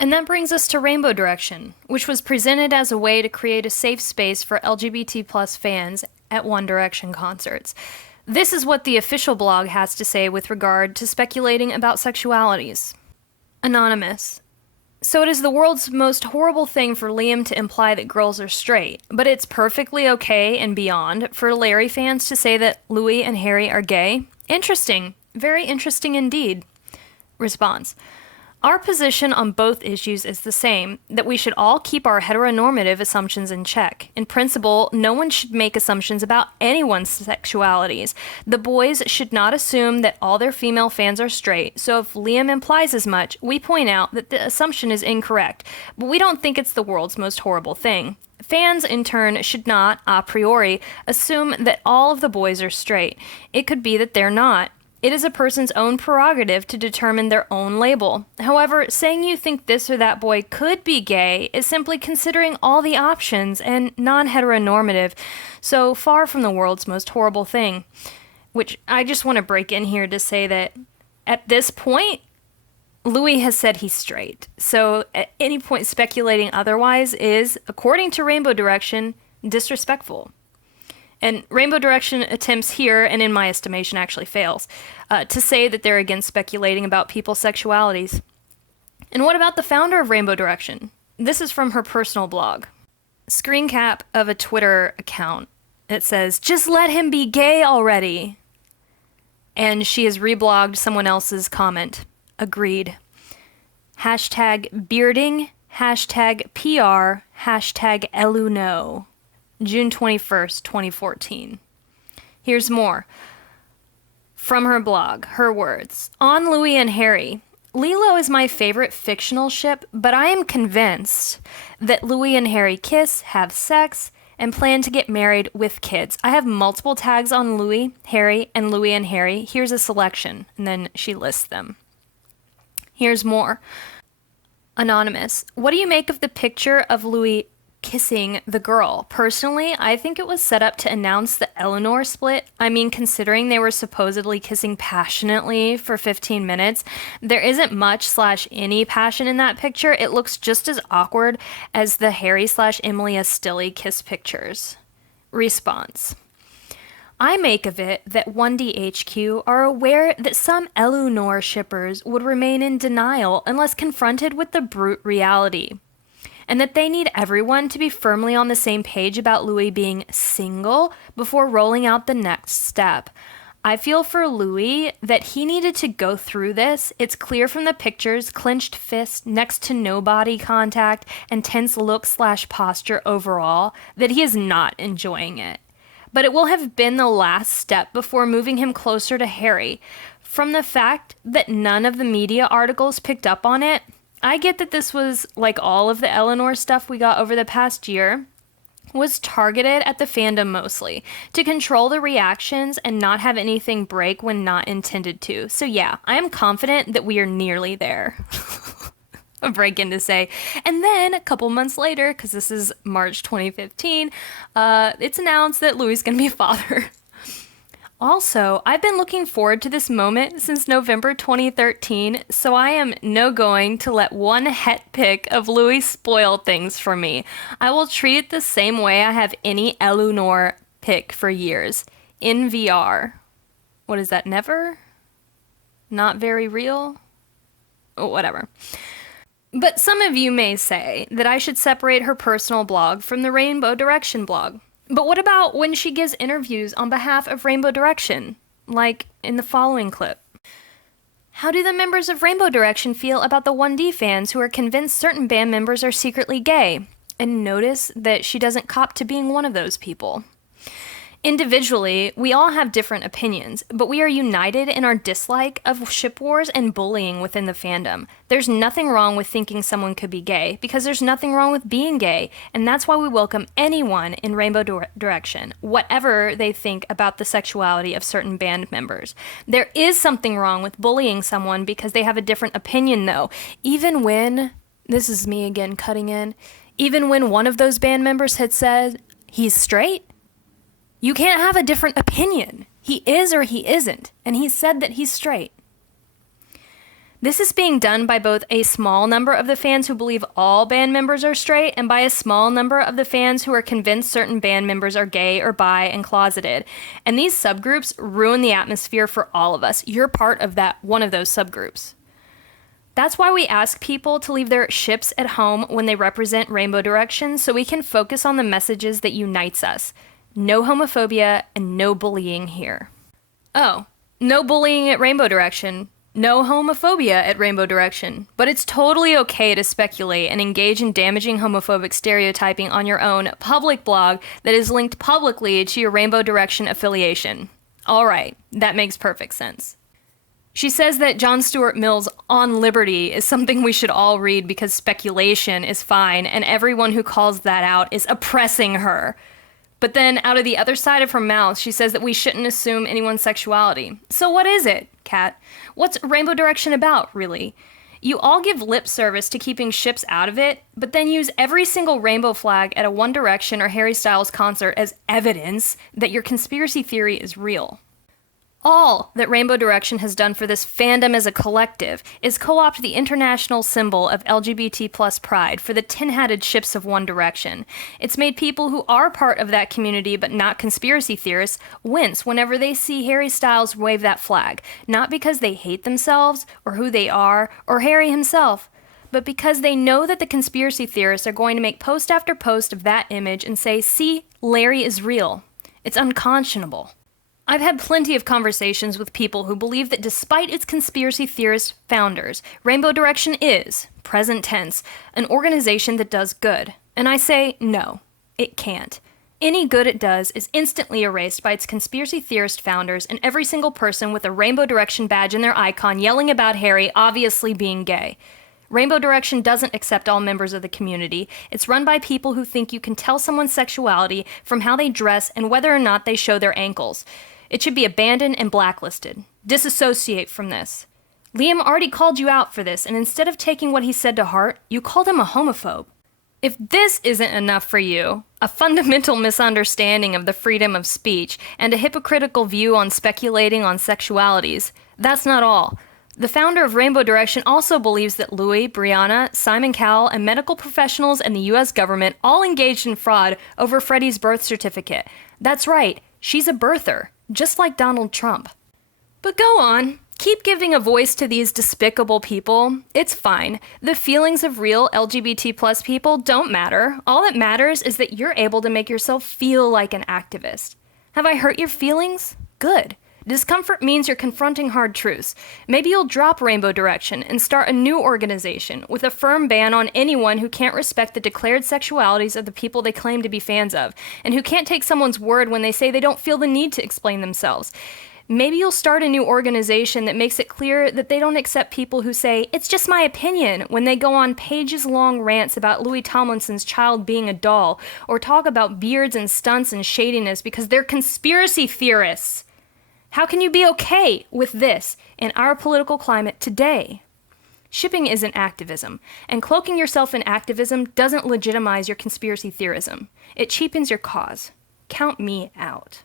And that brings us to Rainbow Direction, which was presented as a way to create a safe space for LGBT plus fans at One Direction concerts. This is what the official blog has to say with regard to speculating about sexualities. Anonymous. So it is the world's most horrible thing for Liam to imply that girls are straight, but it's perfectly okay and beyond for Larry fans to say that Louis and Harry are gay? Interesting. Very interesting indeed. Response. Our position on both issues is the same, that we should all keep our heteronormative assumptions in check. In principle, no one should make assumptions about anyone's sexualities. The boys should not assume that all their female fans are straight, so if Liam implies as much, we point out that the assumption is incorrect, but we don't think it's the world's most horrible thing. Fans, in turn, should not, a priori, assume that all of the boys are straight. It could be that they're not. It is a person's own prerogative to determine their own label. However, saying you think this or that boy could be gay is simply considering all the options and non-heteronormative, so far from the world's most horrible thing. Which I just want to break in here to say that at this point, Louis has said he's straight. So at any point speculating otherwise is, according to Rainbow Direction, disrespectful. And Rainbow Direction attempts here, and in my estimation actually fails, to say that they're against speculating about people's sexualities. And what about the founder of Rainbow Direction? This is from her personal blog. Screen cap of a Twitter account. It says, "Just let him be gay already." And she has reblogged someone else's comment. Agreed. Hashtag bearding, hashtag PR, hashtag Eluno. June 21st, 2014. Here's more. From her blog, her words. On Louis and Harry. Lilo is my favorite fictional ship, but I am convinced that Louis and Harry kiss, have sex, and plan to get married with kids. I have multiple tags on Louis, Harry, and Louis and Harry. Here's a selection, and then she lists them. Here's more. Anonymous. What do you make of the picture of Louis kissing the girl? Personally, I think it was set up to announce the Eleanor split. I mean, considering they were supposedly kissing passionately for 15 minutes, there isn't much/any passion in that picture. It looks just as awkward as the Harry/Emily Estilly kiss pictures. Response. I make of it that 1DHQ are aware that some Eleanor shippers would remain in denial unless confronted with the brute reality, and that they need everyone to be firmly on the same page about Louis being single before rolling out the next step. I feel for Louis that he needed to go through this. It's clear from the pictures, clenched fist, next to no body contact, and tense look/posture overall, that he is not enjoying it. But it will have been the last step before moving him closer to Harry. From the fact that none of the media articles picked up on it, I get that this was, like all of the Eleanor stuff we got over the past year, was targeted at the fandom mostly, to control the reactions and not have anything break when not intended to. So yeah, I am confident that we are nearly there. A break in to say. And then a couple months later, because this is March 2015, it's announced that Louis is going to be a father. Also, I've been looking forward to this moment since November 2013, so I am no going to let one het pic of Louis spoil things for me. I will treat it the same way I have any Eleanor pic for years. In VR. What is that, never? Not very real? Oh, whatever. But some of you may say that I should separate her personal blog from the Rainbow Direction blog. But what about when she gives interviews on behalf of Rainbow Direction, like in the following clip? How do the members of Rainbow Direction feel about the 1D fans who are convinced certain band members are secretly gay? And notice that she doesn't cop to being one of those people. Individually, we all have different opinions, but we are united in our dislike of ship wars and bullying within the fandom. There's nothing wrong with thinking someone could be gay, because there's nothing wrong with being gay, and that's why we welcome anyone in Rainbow Direction, whatever they think about the sexuality of certain band members. There is something wrong with bullying someone because they have a different opinion, though. Even when, this is me again cutting in, even when one of those band members had said, he's straight, you can't have a different opinion. He is or he isn't, and he said that he's straight. This is being done by both a small number of the fans who believe all band members are straight and by a small number of the fans who are convinced certain band members are gay or bi and closeted. And these subgroups ruin the atmosphere for all of us. You're part of that one of those subgroups. That's why we ask people to leave their ships at home when they represent Rainbow Direction so we can focus on the messages that unites us. No homophobia and no bullying here. Oh, no bullying at Rainbow Direction. No homophobia at Rainbow Direction, but it's totally okay to speculate and engage in damaging homophobic stereotyping on your own public blog that is linked publicly to your Rainbow Direction affiliation. Alright, that makes perfect sense. She says that John Stuart Mill's On Liberty is something we should all read because speculation is fine and everyone who calls that out is oppressing her. But then, out of the other side of her mouth, she says that we shouldn't assume anyone's sexuality. So what is it, Kat? What's Rainbow Direction about, really? You all give lip service to keeping ships out of it, but then use every single rainbow flag at a One Direction or Harry Styles concert as evidence that your conspiracy theory is real. All that Rainbow Direction has done for this fandom as a collective is co-opt the international symbol of LGBT plus pride for the tin-hatted ships of One Direction. It's made people who are part of that community but not conspiracy theorists wince whenever they see Harry Styles wave that flag, not because they hate themselves or who they are or Harry himself, but because they know that the conspiracy theorists are going to make post after post of that image and say, see, Larry is real. It's unconscionable. I've had plenty of conversations with people who believe that despite its conspiracy theorist founders, Rainbow Direction is, present tense, an organization that does good. And I say, no, it can't. Any good it does is instantly erased by its conspiracy theorist founders and every single person with a Rainbow Direction badge in their icon yelling about Harry obviously being gay. Rainbow Direction doesn't accept all members of the community. It's run by people who think you can tell someone's sexuality from how they dress and whether or not they show their ankles. It should be abandoned and blacklisted. Disassociate from this. Liam already called you out for this, and instead of taking what he said to heart, you called him a homophobe. If this isn't enough for you, a fundamental misunderstanding of the freedom of speech, and a hypocritical view on speculating on sexualities, that's not all. The founder of Rainbow Direction also believes that Louis, Brianna, Simon Cowell, and medical professionals and the U.S. government all engaged in fraud over Freddie's birth certificate. That's right, she's a birther. Just like Donald Trump. But go on. Keep giving a voice to these despicable people. It's fine. The feelings of real LGBT plus people don't matter. All that matters is that you're able to make yourself feel like an activist. Have I hurt your feelings? Good. Discomfort means you're confronting hard truths. Maybe you'll drop Rainbow Direction and start a new organization with a firm ban on anyone who can't respect the declared sexualities of the people they claim to be fans of, and who can't take someone's word when they say they don't feel the need to explain themselves. Maybe you'll start a new organization that makes it clear that they don't accept people who say, it's just my opinion, when they go on pages-long rants about Louis Tomlinson's child being a doll, or talk about beards and stunts and shadiness because they're conspiracy theorists. How can you be okay with this in our political climate today? Shipping isn't activism, and cloaking yourself in activism doesn't legitimize your conspiracy theorism. It cheapens your cause. Count me out.